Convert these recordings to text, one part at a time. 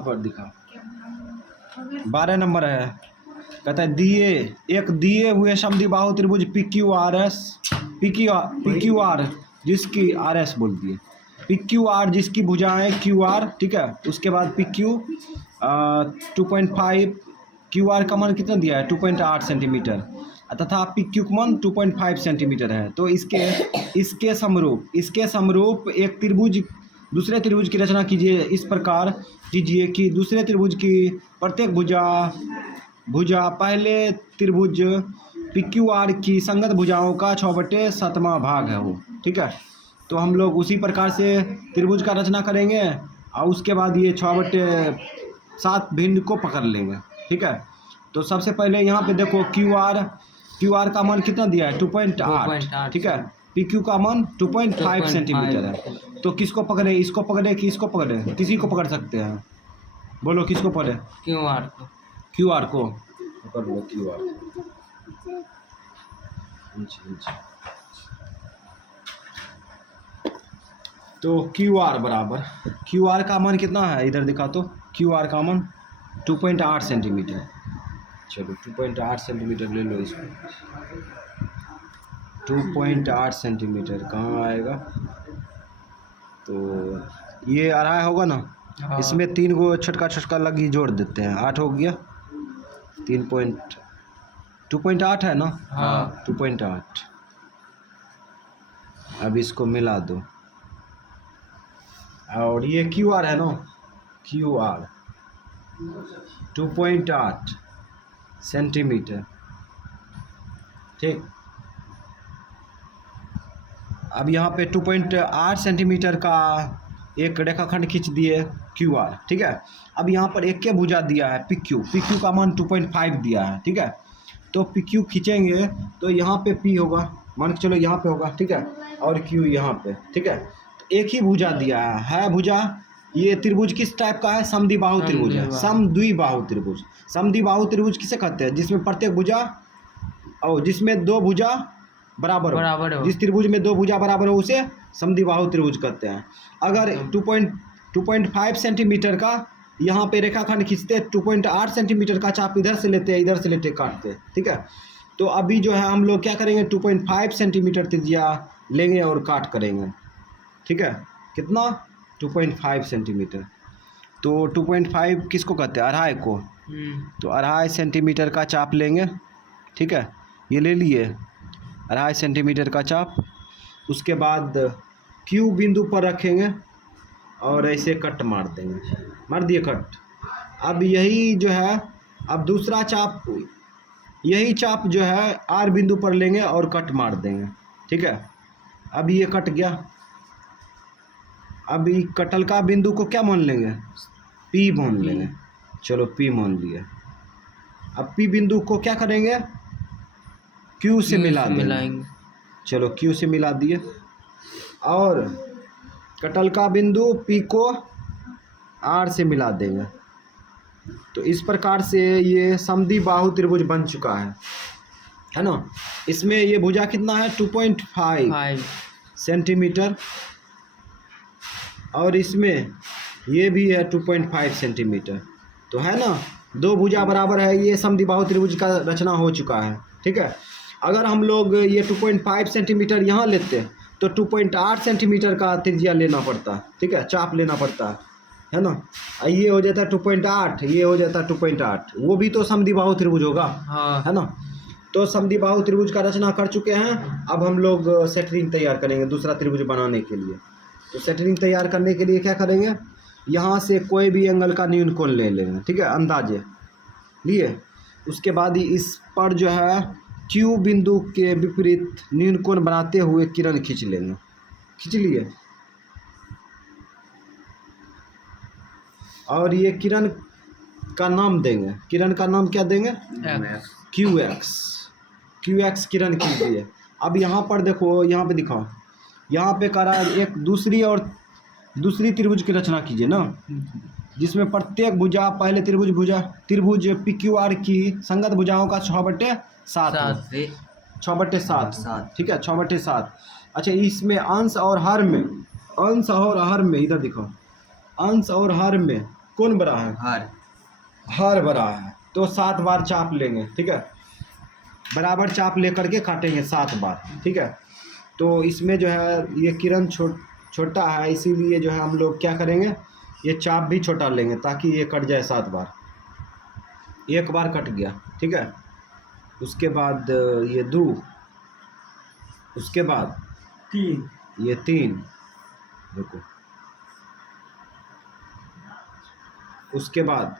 पर दिखा 12 नंबर है। कहता है दिए हुए समद्विबाहु त्रिभुज PQR जिसकी RS बोल दिए PQR जिसकी भुजाएं QR, ठीक है। उसके बाद PQ 2.5, QR का मान कितना दिया है 2.8 सेंटीमीटर तथा PQ का मान 2.5 सेंटीमीटर है। तो इसके समरूप एक त्रिभुज दूसरे त्रिभुज की रचना कीजिए। इस प्रकार कीजिए कि दूसरे त्रिभुज की प्रत्येक भुजा पहले त्रिभुज PQR की संगत भुजाओं का 6/7 भाग है वो, ठीक है। तो हम लोग उसी प्रकार से त्रिभुज का रचना करेंगे और उसके बाद ये 6/7 भिन्न को पकड़ लेंगे, ठीक है। तो सबसे पहले यहाँ पे देखो QR का मान कितना दिया है 2.8, ठीक है। PQ का मान 2.5 सेंटीमीटर है। तो किसको पकड़े, इसको पकड़े कि इसको पकड़े? किसी को पकड़ सकते हैं, बोलो किसको पकड़े? QR को पकड़ लो। QR तो QR बराबर QR का मान कितना है इधर दिखा तो QR का मान 2.8 सेंटीमीटर। चलो 2.8 सेंटीमीटर ले लो इसको। 2.8 सेंटीमीटर कहाँ आएगा? तो ये अढ़ाई होगा ना। हाँ। इसमें 3 गो छोटका लगी जोड़ देते हैं, 8 हो गया। 2.8 है ना। हाँ 2.8। अब इसको मिला दो और ये QR है ना, QR 2.8 सेंटीमीटर, ठीक। अब यहाँ पे 2.8 सेंटीमीटर का एक रेखाखंड खींच दिए QR, ठीक है। अब यहाँ पर एक के भुजा दिया है PQ का मान 2.5 दिया है, ठीक है। तो PQ खींचेंगे तो यहाँ पे P होगा, मान के चलो यहाँ पे होगा, ठीक है। और Q यहाँ पे, ठीक है। तो एक ही भुजा दिया है भुजा। ये त्रिभुज किस टाइप का है? समद्विबाहु त्रिभुज है। समद्विबाहु त्रिभुज किसे कहते हैं? जिसमें प्रत्येक भुजा और जिसमें दो भुजा बराबर हो। जिस त्रिभुज में दो भुजा बराबर हो उसे समद्विबाहु त्रिभुज कहते हैं। अगर 2.5 सेंटीमीटर का यहाँ पे रेखाखंड खींचते, 2.8 सेंटीमीटर का चाप इधर से लेते काटते, ठीक है। तो अभी जो है हम लोग क्या करेंगे 2.5 सेंटीमीटर त्रिज्या लेंगे और काट करेंगे, ठीक है। कितना? 2.5 सेंटीमीटर। तो 2.5 किसको कहते हैं? अढ़ाई को। तो 2.5 सेंटीमीटर का चाप लेंगे, ठीक है। ये ले लिए 2.5 सेंटीमीटर का चाप। उसके बाद Q बिंदु पर रखेंगे और ऐसे कट मार देंगे। मार दिए कट। अब यही जो है, अब दूसरा चाप, यही चाप जो है R बिंदु पर लेंगे और कट मार देंगे, ठीक है। अब ये कट गया। अब ये कटल का बिंदु को क्या मान लेंगे? P मान लेंगे। चलो P मान लिए। अब P बिंदु को क्या करेंगे? Q से मिलाएंगे। चलो Q से मिला दिए। और कटल का बिंदु P को R से मिला देंगे। तो इस प्रकार से ये समद्विबाहु त्रिभुज बन चुका है ना। इसमें ये भुजा कितना है 2.5 सेंटीमीटर और इसमें ये भी है 2.5 सेंटीमीटर। तो है ना, दो भुजा बराबर है। ये समद्विबाहु त्रिभुज का रचना हो चुका है, ठीक है। अगर हम लोग ये 2.5 सेंटीमीटर यहाँ लेते तो 2.8 सेंटीमीटर का त्रिज्या लेना पड़ता, ठीक है, चाप लेना पड़ता है ना। ये हो जाता है 2.8, ये हो जाता है 2.8। वो भी तो समद्विबाहु त्रिभुज होगा। हाँ। है ना। तो समद्विबाहु त्रिभुज का रचना कर चुके हैं। अब हम लोग सेंटरिंग तैयार करेंगे दूसरा त्रिभुज बनाने के लिए। तो सेंटरिंग तैयार करने के लिए क्या करेंगे? यहाँ से कोई भी एंगल का न्यून कोण ले लेंगे, ठीक है, अंदाजे लिए। उसके बाद इस पर जो है Q बिंदु के विपरीत न्यून कोण बनाते हुए किरण खींच लेंगे। खींच लिए। और ये किरण का नाम देंगे। किरण का नाम क्या देंगे? QX किरण कीजिए। अब यहाँ पर देखो, यहाँ पे दिखाओ, यहाँ पे करा एक दूसरी त्रिभुज की रचना कीजिए ना, जिसमें प्रत्येक भुजा पहले त्रिभुज PQR की संगत भुजाओं का 6/7, ठीक है, 6/7। अच्छा, इसमें अंश और हर में इधर दिखाओ, अंश और हर में कौन बड़ा है? हार बड़ा है, तो 7 बार चाप लेंगे, ठीक है। बराबर चाप लेकर के काटेंगे 7 बार, ठीक है। तो इसमें जो है ये किरण छोटा है, इसीलिए जो है हम लोग क्या करेंगे, ये चाप भी छोटा लेंगे ताकि ये कट जाए 7 बार। 1 बार कट गया, ठीक है। उसके बाद ये 2, उसके बाद 3, ये 3, देखो, उसके बाद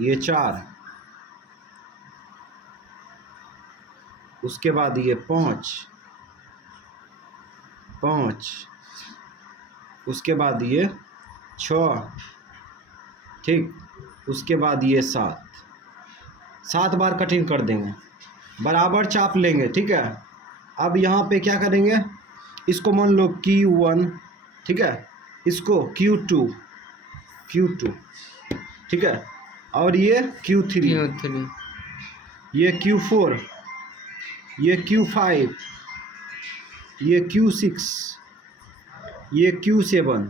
ये 4, उसके बाद ये 5, उसके बाद ये 6, ठीक, उसके बाद ये 7 बार कटिंग कर देंगे, बराबर चाप लेंगे, ठीक है। अब यहाँ पे क्या करेंगे, इसको मान लो Q1, ठीक है, इसको Q2, ठीक है, और ये Q3, ये Q4, ये Q5, ये Q6, ये Q7,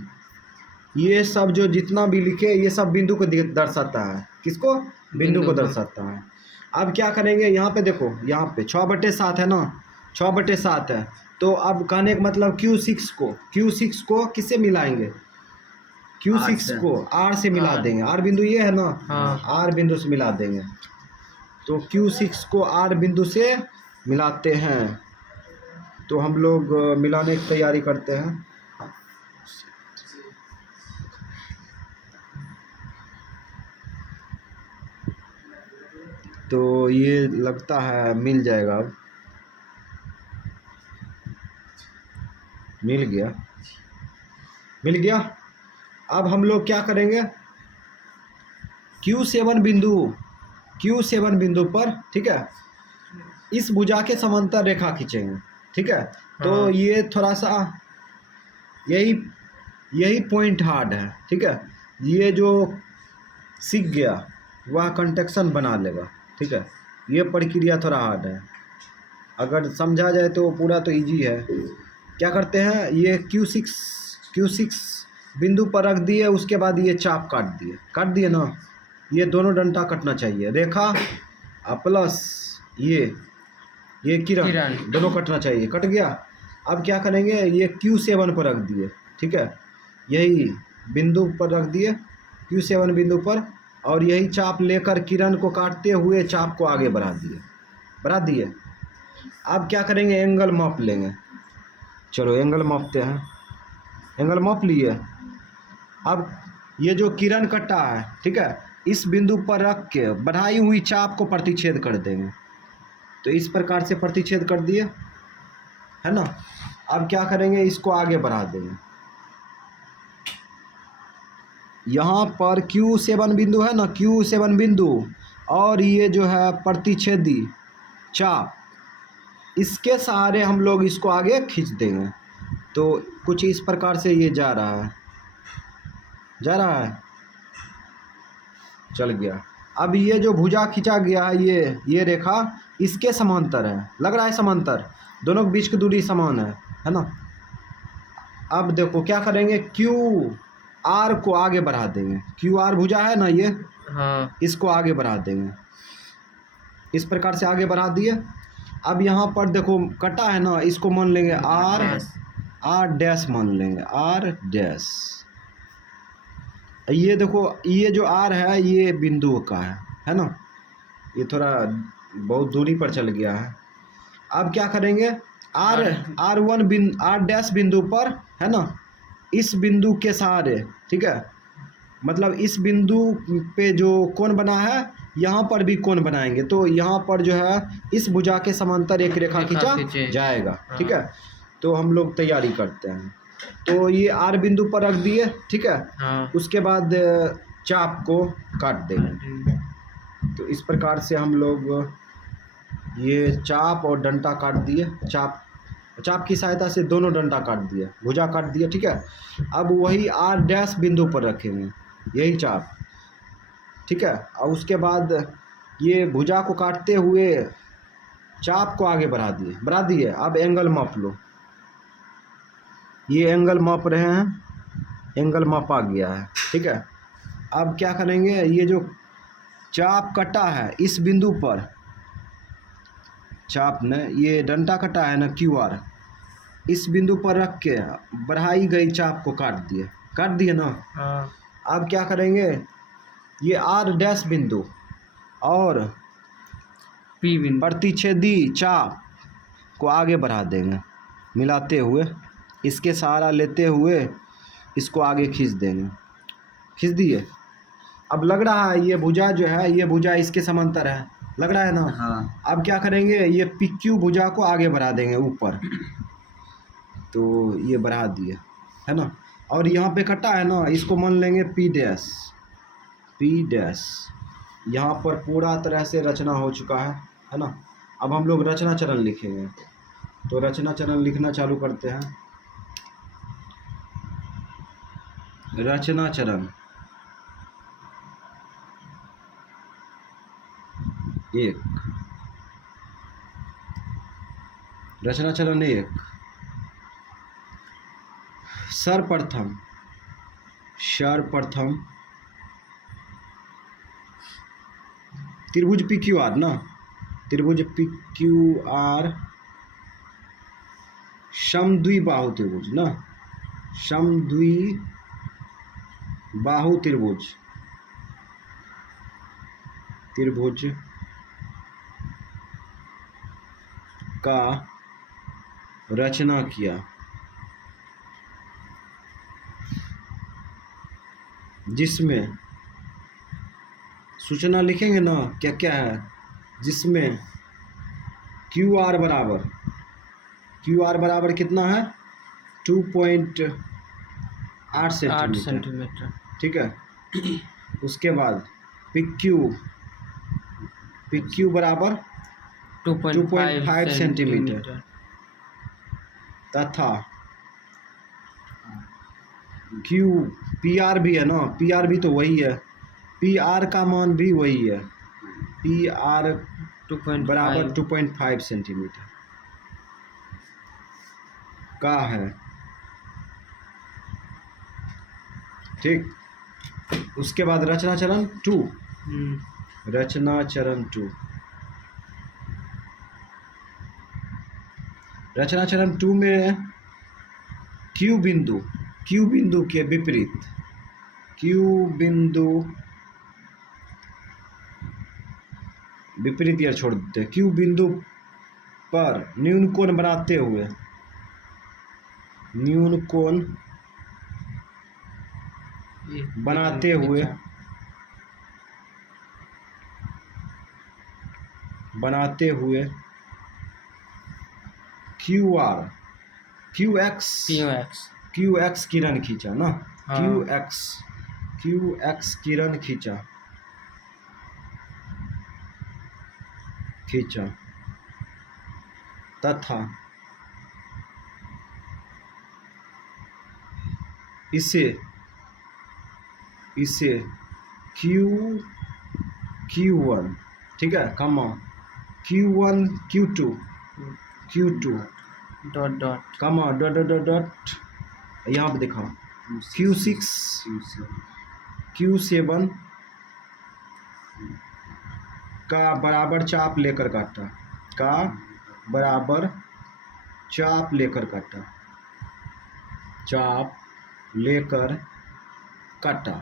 ये सब जो जितना भी लिखे ये सब बिंदु को दर्शाता है। किसको? बिंदु को दर्शाता है। अब क्या करेंगे, यहाँ पे देखो, यहाँ पे 6/7 है ना, 6/7 है। तो अब कहने का मतलब Q6 को किससे मिलाएंगे? Q6 को R से मिला देंगे। R बिंदु ये है ना, R बिंदु से मिला देंगे। तो Q6 को R बिंदु से मिलाते हैं। तो हम लोग मिलाने की तैयारी करते हैं। तो ये लगता है मिल जाएगा, अब मिल गया। अब हम लोग क्या करेंगे, Q7 बिंदु पर, ठीक है, इस भुजा के समांतर रेखा खींचेंगे, ठीक है। तो ये थोड़ा सा यही पॉइंट हार्ड है, ठीक है। ये जो सीख गया वह कंटेक्शन बना लेगा, ठीक है। ये प्रक्रिया थोड़ा हार्ड है, अगर समझा जाए तो पूरा तो इजी है। क्या करते हैं, ये Q6 बिंदु पर रख दिए, उसके बाद ये चाप काट दिए ना, ये दोनों डंडा कटना चाहिए, रेखा प्लस ये किरण दोनों कटना चाहिए, कट गया। अब क्या करेंगे, ये Q7 पर रख दिए, ठीक है, यही बिंदु पर रख दिए, Q7 बिंदु पर, और यही चाप लेकर किरण को काटते हुए चाप को आगे बढ़ा दिए। अब क्या करेंगे, एंगल माप लेंगे। चलो एंगल मापते हैं। एंगल माप लिए। अब ये जो किरण कटा है, ठीक है, इस बिंदु पर रख के बढ़ाई हुई चाप को प्रतिच्छेद कर देंगे। तो इस प्रकार से प्रतिच्छेद कर दिए, है ना। अब क्या करेंगे, इसको आगे बढ़ा देंगे। यहाँ पर Q7 बिंदु है ना, Q7 बिंदु, और ये जो है प्रतिच्छेदी चाप, इसके सहारे हम लोग इसको आगे खींच देंगे। तो कुछ इस प्रकार से ये जा रहा है, चल गया। अब ये जो भुजा खींचा गया है, ये रेखा इसके समांतर है, लग रहा है समांतर, दोनों के बीच की दूरी समान है ना। अब देखो क्या करेंगे, QR को आगे बढ़ा देंगे। QR भुजा है ना ये, इसको आगे बढ़ा देंगे, इस प्रकार से आगे बढ़ा दिए। अब यहाँ पर देखो कटा है ना, इसको मान लेंगे R डैश मान लेंगे, R डैश। ये देखो, ये जो R है ये बिंदु का है ना, ये थोड़ा बहुत दूरी पर चल गया है। अब क्या करेंगे, R डैश बिंदु पर, है ना, इस बिंदु के सहारे, ठीक है, मतलब इस बिंदु पे जो कोण बना है यहाँ पर भी कोण बनाएंगे। तो यहाँ पर जो है इस भुजा के समांतर एक रेखा खींचा जाएगा, ठीक है। तो हम लोग तैयारी करते हैं। तो ये R बिंदु पर रख दिए, ठीक है। उसके बाद चाप को काट देंगे। तो इस प्रकार से हम लोग ये चाप और डंडा काट दिए, चाप की सहायता से दोनों डंडा काट दिए, भुजा काट दिए, ठीक है। अब वही R डैश बिंदु पर रखेंगे, यही चाप, ठीक है। और उसके बाद ये भुजा को काटते हुए चाप को आगे बढ़ा दिए। अब एंगल माप लो, ये एंगल माप रहे हैं, एंगल मापा गया है, ठीक है। अब क्या करेंगे, ये जो चाप कटा है इस बिंदु पर, चाप ने ये डंडा कटा है ना क्यू आर, इस बिंदु पर रख के बढ़ाई गई चाप को काट दिए ना। हाँ। अब क्या करेंगे, ये आर डैश बिंदु और पी बिंदु प्रतिच्छेदी चाप को आगे बढ़ा देंगे, मिलाते हुए इसके सहारा लेते हुए इसको आगे खींच देंगे। खींच दिए। अब लग रहा है ये भुजा जो है, ये भुजा इसके समांतर है, लग रहा है ना। हाँ। अब क्या करेंगे, ये पी क्यू भुजा को आगे बढ़ा देंगे ऊपर, तो ये बढ़ा दिए है ना। और यहाँ पे कटा है ना, इसको मान लेंगे पी डैश। यहाँ पर पूरा तरह से रचना हो चुका है ना। अब हम लोग रचना चरण लिखेंगे, तो रचना चरण लिखना चालू करते हैं। रचना चरण 1, रचना चरण 1, सर्वप्रथम त्रिभुज पी क्यू आर ना, त्रिभुज पी क्यू आर समद्विबाहु त्रिभुज ना, समद्विबाहु त्रिभुज का रचना किया, जिसमें सूचना लिखेंगे ना क्या क्या है, जिसमें क्यू आर बराबर कितना है, 2.8 सेंटीमीटर, ठीक है। उसके बाद पी क्यू बराबर 2.5 सेंटीमीटर तथा क्यू पी आर भी है ना, पी आर भी तो वही है, पी आर का मान भी वही है, पी आर बराबर 2.5 सेंटीमीटर का है, ठीक। उसके बाद रचना चरण 2, रचना चरण 2 में क्यू बिंदु के विपरीत, यार छोड़ देते, क्यू बिंदु पर न्यून कोण बनाते हुए क्यू एक्स किरण खींचा ना, क्यू एक्स किरण खींचा तथा इसे Q1, ठीक है, कमा Q1 Q2 डॉट कमा डॉट यहाँ पे दिखाओ Q6 Q7 का बराबर चाप लेकर काटा,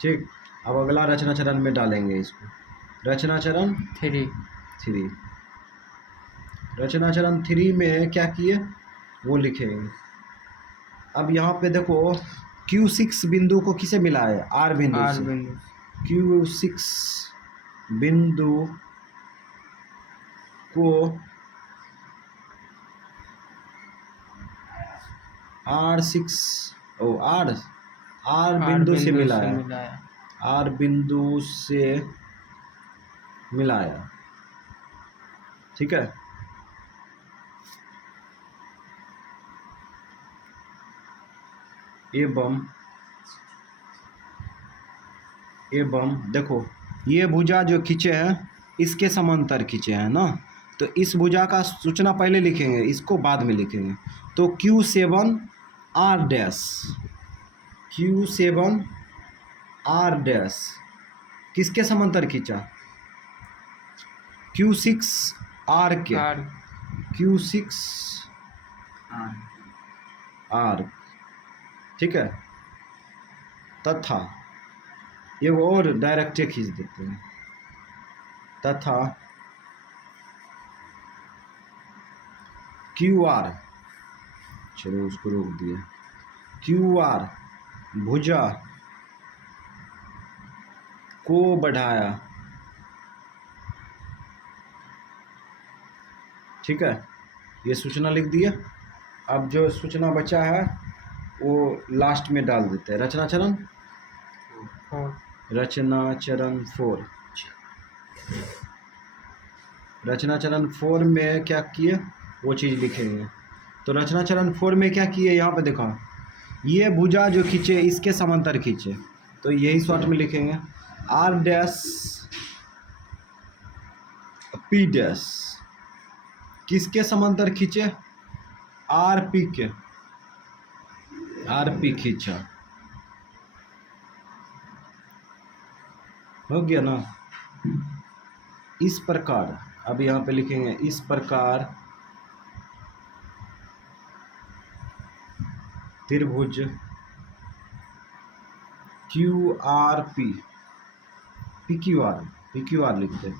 ठीक। अब अगला रचना चरण में डालेंगे इसको, रचना चरण 3, रचना चरण 3 में क्या किए वो लिखेंगे। अब यहाँ पे देखो Q6 बिंदु को किसे मिला है, R बिंदु से, Q6 बिंदु को R बिंदु से मिलाया, ठीक है। एवं देखो ये भुजा जो खींचे हैं इसके समांतर खींचे हैं ना, तो इस भुजा का सूचना पहले लिखेंगे, इसको बाद में लिखेंगे। तो Q7 R dash Q7 R dash किसके समांतर खींचा? Q6 R के, R Q6 R, ठीक है। तथा एक और डायरेक्ट खींच देते हैं, तथा QR, चलो उसको रोक दिया, QR भुजा को बढ़ाया, ठीक है। ये सूचना लिख दिया। अब जो सूचना बचा है वो लास्ट में डाल देते हैं। रचना चरण 4, रचना चरण 4 में क्या किए वो चीज़ लिखेंगे। तो रचना चरण 4 में क्या किए, यहाँ पे देखो, ये भुजा जो खींचे इसके समांतर खींचे, तो यही शॉर्ट में लिखेंगे। R डैश P डैश किसके समांतर खींचे? RP के, RP खींचा, हो गया ना। इस प्रकार, अब यहाँ पे लिखेंगे इस प्रकार त्रिभुज QRP, PQR लिखते हैं,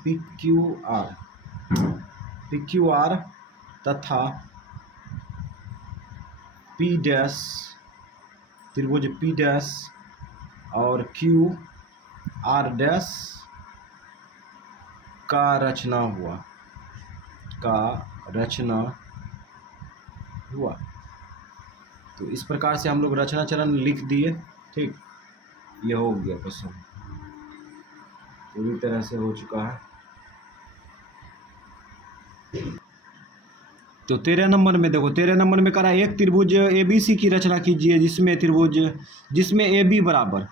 PQR तथा P डैश, त्रिभुज P डैश और QR डैश का रचना हुआ। तो इस प्रकार से हम लोग रचना चरण लिख दिए, ठीक। ये हो गया क्वेश्चन, पूरी तरह से हो चुका है। तो 13 नंबर में देखो, 13 नंबर में करा एक त्रिभुज ABC की रचना कीजिए जिसमें AB बराबर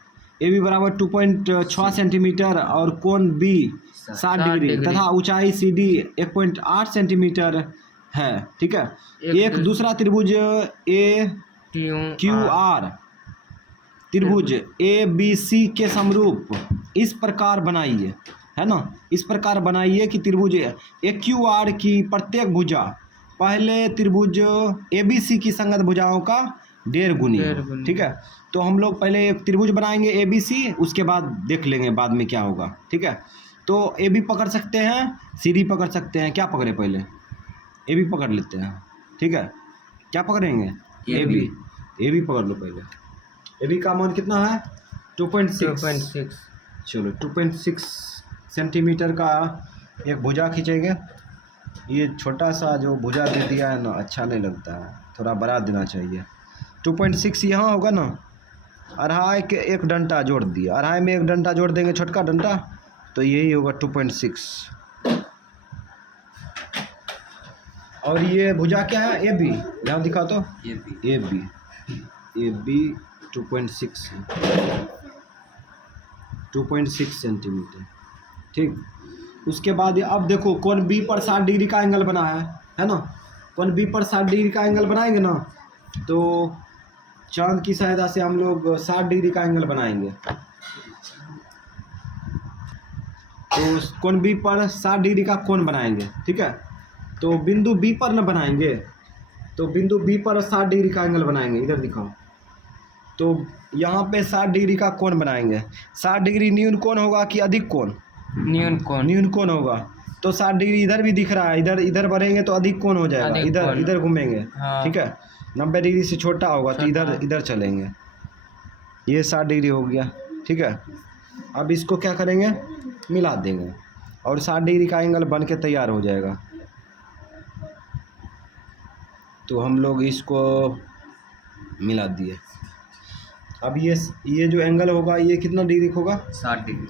2.6 सेंटीमीटर और कोण B 60 डिग्री तथा ऊंचाई CD 1.8 सेंटीमीटर है, ठीक है। एक दूसरा त्रिभुज AQR त्रिभुज ABC के समरूप इस प्रकार बनाइए, है ना। इस प्रकार बनाइए कि त्रिभुज AQR की प्रत्येक भुजा पहले त्रिभुज ABC की संगत भुजाओं का 1.5 गुनी, ठीक है। तो हम लोग पहले एक त्रिभुज बनाएंगे ABC, उसके बाद देख लेंगे बाद में क्या होगा, ठीक है। तो AB पकड़ सकते हैं, CD पकड़ सकते हैं। क्या पकड़े? पहले AB पकड़ लेते हैं, ठीक है। क्या पकड़ेंगे? AB पकड़ लो पहले। AB का मान कितना है? 2.6। चलो 2.6 सेंटीमीटर का एक भुजा खींचेंगे। ये छोटा सा जो भुजा दे दिया है ना, अच्छा नहीं लगता है, थोड़ा बड़ा देना चाहिए। 2.6 यहाँ होगा ना, अढ़ाई के एक डंटा जोड़ दिया, अढ़ाई में एक डंटा जोड़ देंगे, छोटका डंटा, तो यही होगा 2.6। और ये भुजा क्या है? AB, यहाँ दिखा तो AB 2.6 सेंटीमीटर, ठीक। उसके बाद अब देखो कोण B पर 60 डिग्री का एंगल बना है ना। कोण B पर 60 डिग्री का एंगल बनाएंगे ना, तो चांद की सहायता से हम लोग 60 डिग्री का एंगल बनाएंगे। तो कोण B पर 60 डिग्री का कोण बनाएंगे, ठीक है। तो बिंदु B पर न बनाएंगे, तो बिंदु B पर 60 डिग्री का एंगल बनाएंगे, इधर दिखाओ। तो यहाँ पे 60 डिग्री का कोण बनाएंगे। 60 डिग्री न्यून कोण होगा कि अधिक कोण? न्यून कोण होगा। तो 60 डिग्री इधर भी दिख रहा है, इधर बढ़ेंगे तो अधिक कोण हो जाएगा, इधर घूमेंगे, ठीक है। 90 डिग्री से छोटा होगा तो इधर चलेंगे। ये 60 डिग्री हो गया, ठीक है। अब इसको क्या करेंगे? मिला देंगे और 60 डिग्री का एंगल बन के तैयार हो जाएगा। तो हम लोग इसको मिला दिए। अब ये जो एंगल होगा ये कितना डिग्री होगा? 60 डिग्री।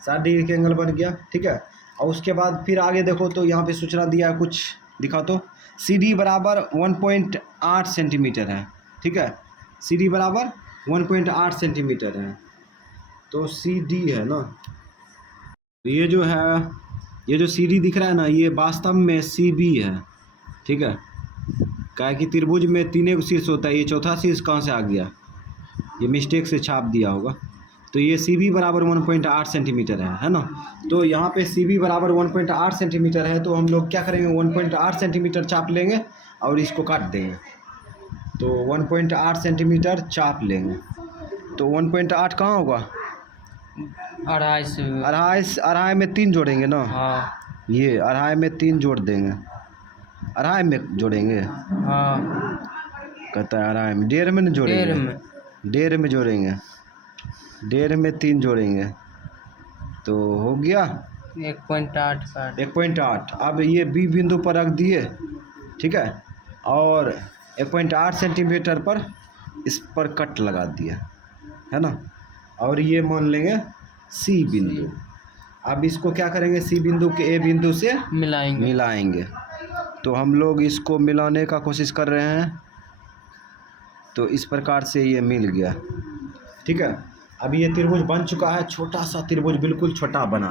60 डिग्री का एंगल बन गया, ठीक है। और उसके बाद फिर आगे देखो तो यहाँ पे सूचना दिया है, कुछ दिखा तो। CD बराबर 1.8 सेंटीमीटर है, ठीक है। CD बराबर 1.8 सेंटीमीटर है, तो CD है ना। ये जो CD दिख रहा है ना, ये वास्तव में CB है, ठीक है। क्या है कि त्रिभुज में 3 शीर्ष होता है, ये चौथा शीर्ष कहाँ से आ गया? ये मिस्टेक से छाप दिया होगा। तो ये सी बी बराबर 1.8 सेंटीमीटर है ना। तो यहाँ पे सी बी बराबर 1.8 सेंटीमीटर है, तो हम लोग क्या करेंगे 1.8 सेंटीमीटर चाप लेंगे और इसको काट देंगे। तो 1.8 सेंटीमीटर चाप लेंगे। तो 1.8 कहाँ होगा, 2.5 अढ़ाई में 3 जोड़ेंगे ना। हाँ ये अढ़ाई में 3 जोड़ देंगे, अढ़ाई में जोड़ेंगे, हाँ कहता है अढ़ाई में, डेढ़ में न जोड़ेंगे, डेढ़ में जोड़ेंगे, डेढ़ में 3 जोड़ेंगे तो हो गया 1.8 का 1.8। अब ये बी बिंदु पर रख दिए, ठीक है, और 1.8 सेंटीमीटर पर इस पर कट लगा दिया है ना। और ये मान लेंगे सी बिंदु। अब इसको क्या करेंगे, सी बिंदु के ए बिंदु से मिलाएंगे। तो हम लोग इसको मिलाने का कोशिश कर रहे हैं, तो इस प्रकार से ये मिल गया, ठीक है। अब ये त्रिभुज बन चुका है, छोटा सा त्रिभुज, बिल्कुल छोटा बना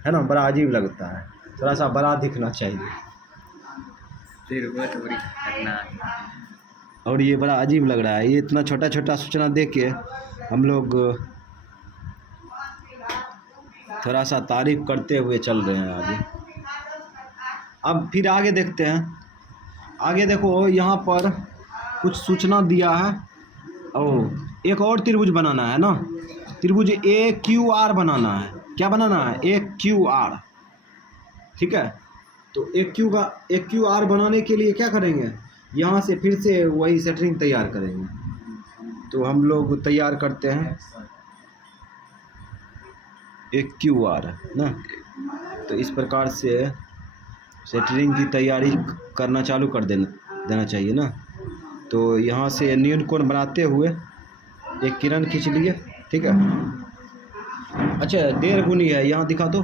है ना, बड़ा अजीब लगता है, थोड़ा सा बड़ा दिखना चाहिए। और ये बड़ा अजीब लग रहा है, ये इतना छोटा छोटा सूचना दे के हम लोग थोड़ा सा तारीफ करते हुए चल रहे हैं आगे। अब फिर आगे देखते हैं। आगे देखो, यहाँ पर कुछ सूचना दिया है, और एक और त्रिभुज बनाना है ना, त्रिभुज ए क्यू आर बनाना है। क्या बनाना है, ए क्यू आर, ठीक है। तो ए क्यू आर बनाने के लिए क्या करेंगे, यहाँ से फिर से वही सेटरिंग तैयार करेंगे। तो हम लोग तैयार करते हैं एक क्यू आर ना। तो इस प्रकार से सेटरिंग की तैयारी करना चालू कर देना चाहिए ना। तो यहाँ से न्यून कोण बनाते हुए एक किरण खींच लिए, ठीक है। अच्छा, 1.5 गुनी है, यहाँ दिखा दो,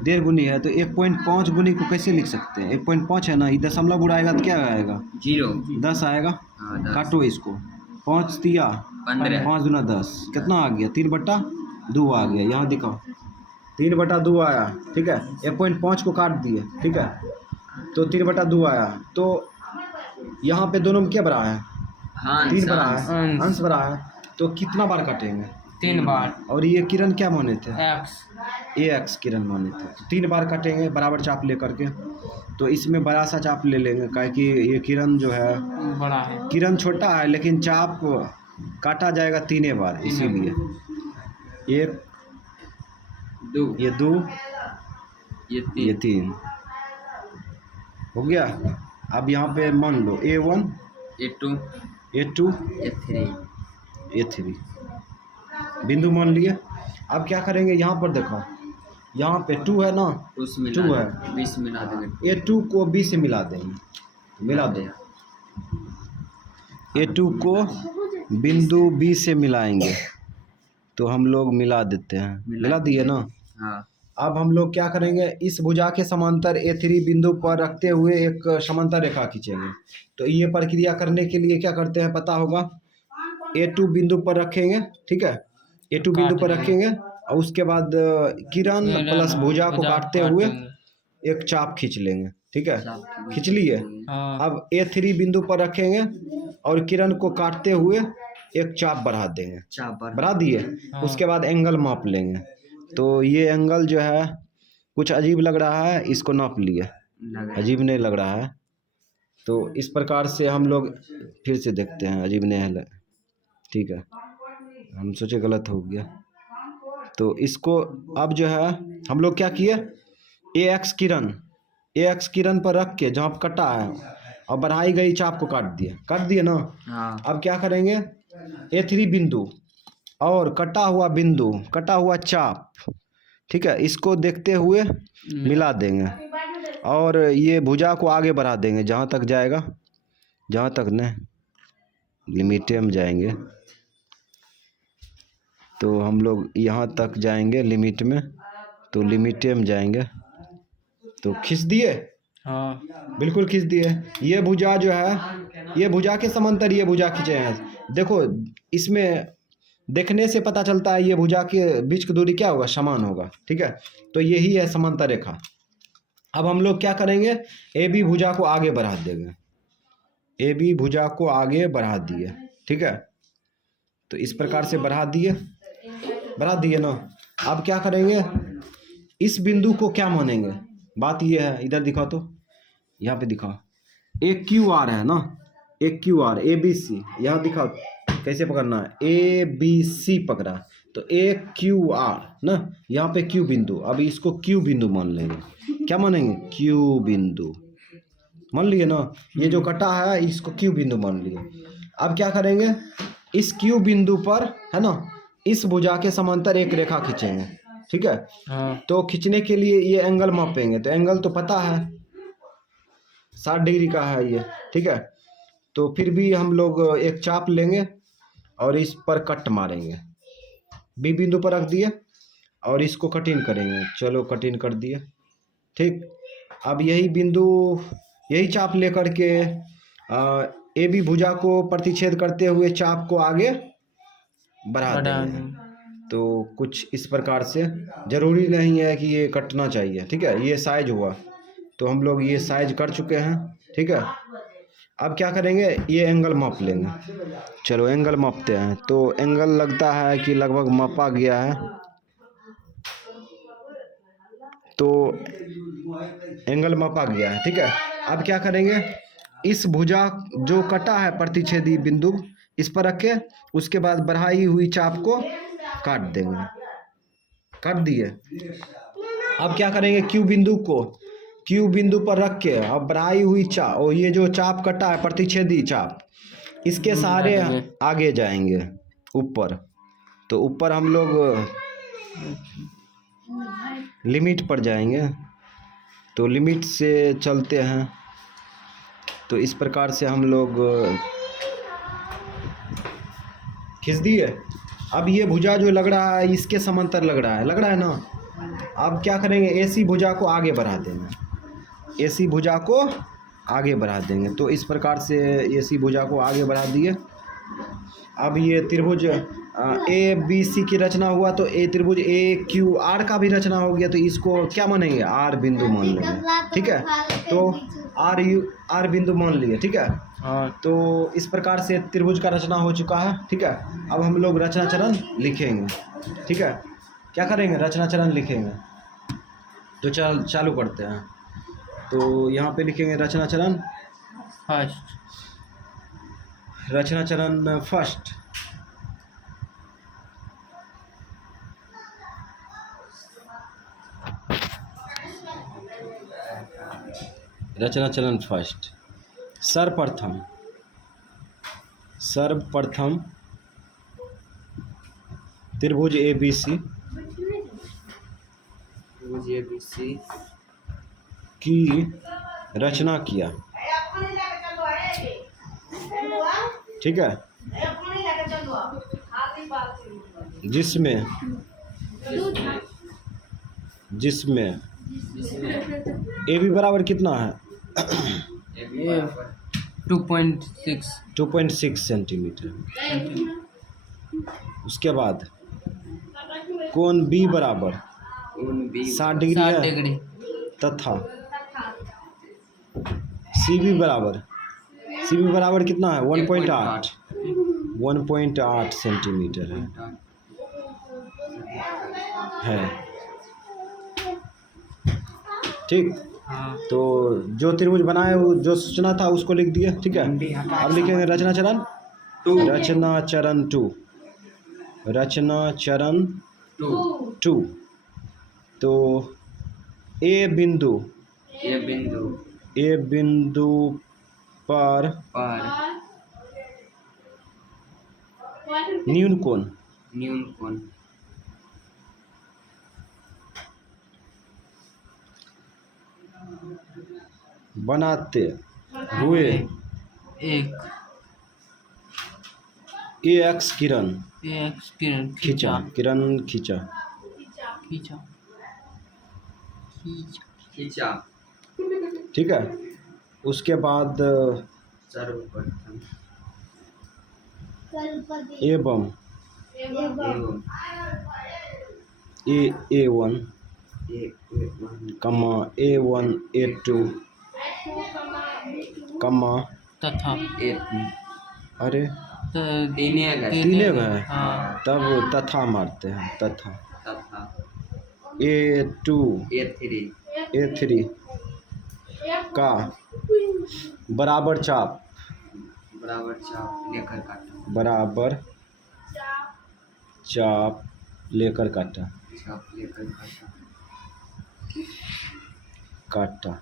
1.5 गुनी है, तो 1.5 गुनी को कैसे लिख सकते हैं, 1.5 है ना, ये दशमलव उड़ाएगा तो क्या आएगा, 10 आएगा। काटो इसको, 5 दिया 5 दूना 10, कितना आ गया, 3/2 आ गया। यहाँ दिखाओ, 3/2 आया, ठीक है। 1.5 को काट दिए, ठीक है, तो 3/2 आया। तो यहाँ पे दोनों में क्या बड़ा है, 3 बड़ा है, अंश बड़ा है। तो कितना बार काटेंगे, 3 बार। और ये किरण क्या माने थे, एक्स किरण माने थे, तो 3 बार काटेंगे बराबर चाप ले करके। तो इसमें बड़ा सा चाप ले लेंगे, काहे कि ये किरण जो है बड़ा है, किरण छोटा है, लेकिन चाप काटा जाएगा 3 बार, इसीलिए 1 ये 2 ये 3 हो गया। अब यहाँ पे मान लो A1 A2 A3 बिंदु मान लिए। अब क्या करेंगे, यहाँ पर देखो, यहाँ पे 2 है ना, 2 है, A2 को B से मिला देंगे, मिला दो, A2 को बिंदु B से मिलाएंगे। तो हम लोग मिला देते हैं, मिला दिए ना। हाँ। अब हम लोग क्या करेंगे, इस भुजा के समांतर A3 बिंदु पर रखते हुए एक समांतर रेखा खींचेंगे। तो ये प्रक्रिया करने के लिए क्या करते हैं पता होगा, A2 बिंदु पर रखेंगे, ठीक है, A2 बिंदु पर रखेंगे, और उसके बाद किरण प्लस भुजा को काटते हुए एक चाप खींच लेंगे, ठीक है, खींच लिए। अब A3 बिंदु पर रखेंगे और किरण को काटते हुए एक चाप बढ़ा देंगे, बढ़ा दिए। उसके बाद एंगल माप लेंगे। तो ये एंगल जो है कुछ अजीब लग रहा है, इसको नाप लिए, अजीब नहीं लग रहा है। तो इस प्रकार से हम लोग फिर से देखते हैं, अजीब नहीं है, ठीक है, हम सोचे गलत हो गया। तो इसको अब जो है हम लोग क्या किए, AX किरण पर रख के जहाँ पर कटा है और बढ़ाई गई चाप को काट दिए ना। अब क्या करेंगे, A3 बिंदु और कटा हुआ चाप, ठीक है, इसको देखते हुए मिला देंगे, और ये भुजा को आगे बढ़ा देंगे जहाँ तक जाएगा, जहाँ तक न लिमिटे में जाएंगे। तो हम लोग यहाँ तक जाएंगे लिमिट में, तो लिमिटे में जाएंगे। तो खींच दिए, हाँ बिल्कुल खींच दिए। ये भुजा जो है, ये भुजा के समांतर ये भुजा खींचे हैं। देखो, इसमें देखने से पता चलता है ये भुजा के बीच की दूरी क्या होगा, समान होगा, ठीक है। तो यही है समांतर रेखा। अब हम लोग क्या करेंगे, AB भुजा को आगे बढ़ा देंगे, AB भुजा को आगे बढ़ा दिए, ठीक है। तो इस प्रकार से बढ़ा दिए ना। अब क्या करेंगे, इस बिंदु को क्या मानेंगे, बात ये है, इधर दिखाओ तो, यहाँ पे दिखाओ, एक क्यू आर है ना, एक Q R A B C, यहाँ दिखाओ कैसे पकड़ना है, ए बी सी पकड़ा, तो एक क्यू आर ना, यहाँ पे क्यू बिंदु, अब इसको क्यू बिंदु मान लेंगे, क्या मानेंगे, क्यू बिंदु मान लिए ना, ये जो कटा है इसको क्यू बिंदु मान लिए। अब क्या करेंगे, इस क्यू बिंदु पर है ना, इस भुजा के समांतर एक रेखा खींचेंगे, ठीक है। हाँ तो खींचने के लिए ये एंगल मापेंगे, तो एंगल तो पता है 60 डिग्री का है ये, ठीक है। तो फिर भी हम लोग एक चाप लेंगे और इस पर कट मारेंगे, बी बिंदु पर रख दिए और इसको कटिंग करेंगे, चलो कटिंग कर दिए, ठीक। अब यही बिंदु, यही चाप लेकर के ए बी भुजा को प्रतिच्छेद करते हुए चाप को आगे बढ़ा देंगे। तो कुछ इस प्रकार से, जरूरी नहीं है कि ये कटना चाहिए, ठीक है। ये साइज हुआ, तो हम लोग ये साइज कर चुके हैं, ठीक है। अब क्या करेंगे, ये एंगल माप लेंगे, चलो एंगल मापते हैं। तो एंगल लगता है कि लगभग मापा गया है, तो एंगल मापा गया है, ठीक है। अब क्या करेंगे, इस भुजा जो कटा है प्रतिच्छेदी बिंदु, इस पर रख के उसके बाद बढ़ाई हुई चाप को काट देंगे, काट दिए। अब क्या करेंगे, क्यू बिंदु को क्यू बिंदु पर रख के अब बढ़ाई हुई चाप, और ये जो चाप कटा है प्रतिच्छेदी चाप, इसके सारे आगे जाएंगे ऊपर। तो ऊपर हम लोग लिमिट पर जाएंगे, तो लिमिट से चलते हैं। तो इस प्रकार से हम लोग खींच दिए। अब ये भुजा जो लग रहा है इसके समांतर लग रहा है ना। अब क्या करेंगे, एसी भुजा को आगे बढ़ा देंगे, एसी भुजा को आगे बढ़ा देंगे। तो इस प्रकार से एसी भुजा को आगे बढ़ा दिए। अब ये त्रिभुज ए बी सी की रचना हुआ, तो ए त्रिभुज ए क्यू आर का भी रचना हो गया, तो इसको क्या मानेंगे, आर बिंदु मान लेंगे, ठीक है। तो आर बिंदु मान लिए, ठीक है। हाँ तो इस प्रकार से त्रिभुज का रचना हो चुका है, ठीक है। अब हम लोग रचना चरण लिखेंगे, ठीक है। क्या करेंगे, रचना चरण लिखेंगे। तो चालू करते हैं। तो यहाँ पे लिखेंगे रचना चरण फर्स्ट, रचना चरण फर्स्ट। रचना चरण फर्स्ट, सर्वप्रथम त्रिभुज ए बी सी की रचना किया, ठीक है। जिसमें ए बी बराबर कितना है, 2.6 सेंटीमीटर। उसके बाद कोण बी बराबर 60 डिग्री है, तथा सी बी बराबर कितना है, 1.8 सेंटीमीटर है, ठीक। हाँ तो जो त्रिभुज बनाए, जो सूचना था उसको लिख दिया, ठीक है। अब लिखेंगे रचना चरण टू। तो ए बिंदु पर न्यून कोण बनाते हुए एक एक्स किरण खींचा ठीक है। उसके बाद एवं A1 कमा A1 A2 कमा तथा अरे तीने है। हाँ तब तथा मारते हैं, तथा तथा A2 A3 का बराबर चाप बराबर चाप लेकर काटा। बराबर चाप लेकर काटा चाप लेकर काटा। काटा।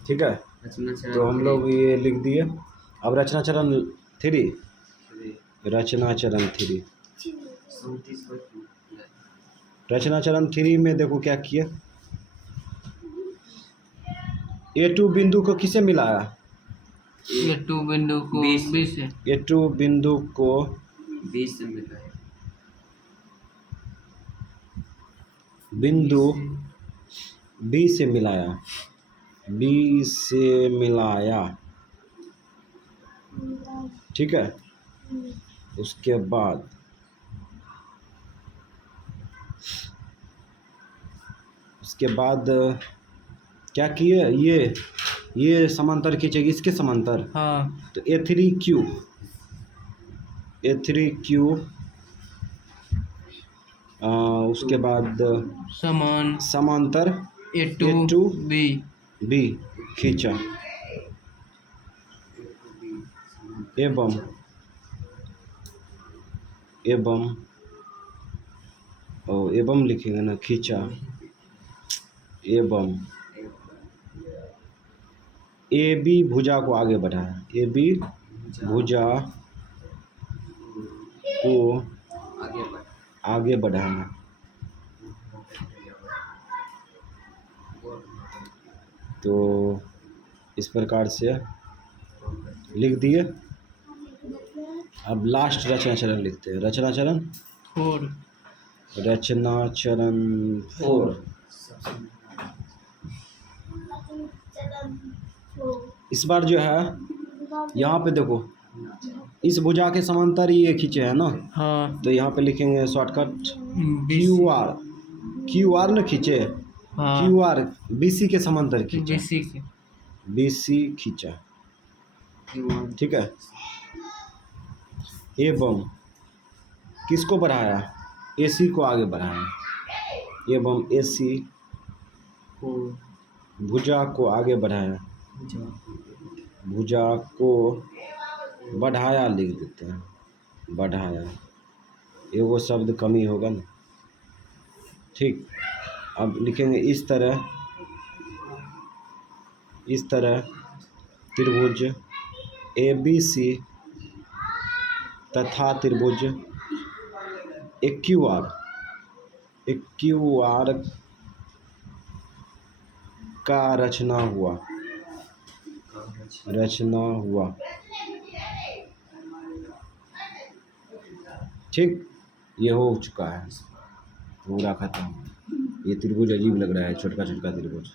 ठीक है, रचना चरण तो हम लोग ये लिख दिए। अब रचना चरण 3, 3 रचना चरण 3। 37 रचना चरण 3 में देखो क्या किया। A2 बिंदु को किसे मिलाया? ये 2 बिंदु को 20 20 से A2 बिंदु को 20 से मिला है। बिंदु B से मिलाया, B से मिलाया। ठीक है, उसके बाद क्या किए, ये समांतर खींचेगी इसके समांतर। हाँ तो A3Q उसके बाद समांतर A2 B खींचा एवं लिखेंगे ना, खींचा एवं AB भुजा को आगे बढ़ाया, AB भुजा को आगे बढ़ाया। तो इस प्रकार से लिख दिए। अब लास्ट रचना चरण लिखते हैं। रचना चरण 4 इस बार जो है यहाँ पे देखो, इस भुजा के समांतर ये खींचे हैं ना। हाँ तो यहाँ पे लिखेंगे शॉर्टकट QR न खींचे। हाँ QR BC के समांतर खींचा, BC के BC खींचा। ठीक है, एवं किसको बढ़ाया, AC को आगे बढ़ाया, एवं AC भुजा को आगे बढ़ाया, भुजा को बढ़ाया लिख देते हैं, बढ़ाया। ये वो शब्द कमी होगा ना। ठीक, अब लिखेंगे इस तरह त्रिभुज ABC तथा त्रिभुज AQR का रचना हुआ। ठीक, ये हो चुका है, पूरा खत्म। ये त्रिभुज अजीब लग रहा है, छोटा त्रिभुज।